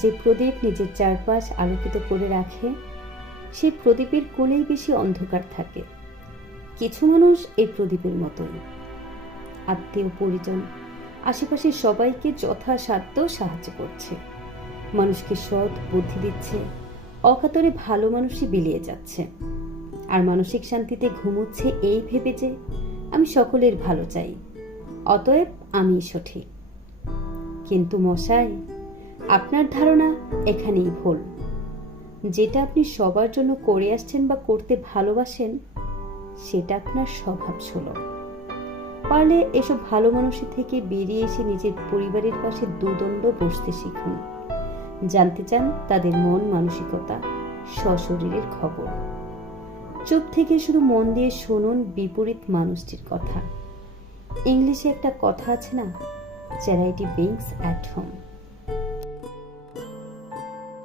যে প্রদীপ নিজের চারপাশ আলোকিত করে রাখে, সেই প্রদীপের কোণেই বেশি অন্ধকার থাকে। কিছু মানুষ এই প্রদীপের মতোই, আত্মীয় পরিজন আশেপাশের সবাইকে যথাসাধ্য সাহায্য করছে, মানুষকে সৎ বুদ্ধি দিচ্ছে, অকাতরে ভালো মানুষই বিলিয়ে যাচ্ছে, আর মানসিক শান্তিতে ঘুমোচ্ছে এই ভেবে যে আমি সকলের ভালো চাই, অতএব আমি সঠিক। কিন্তু মশাই, আপনার ধারণা এখানেই ভুল। যেটা আপনি সবার জন্য করে আসছেন বা করতে ভালোবাসেন, সেটা আপনার স্বভাব ছিল। পারলে এসব ভালো মানুষের থেকে বেরিয়ে এসে নিজের পরিবারের পাশে দুদণ্ড বসতে শিখুন। জানতে চান তাদের মন মানসিকতা, সশরীরের খবর। চুপ থেকে শুধু মন দিয়ে শুনুন বিপরীত মানুষটির কথা। ইংলিশে একটা কথা আছে না, চ্যারিটি বিগিনস অ্যাট হোম।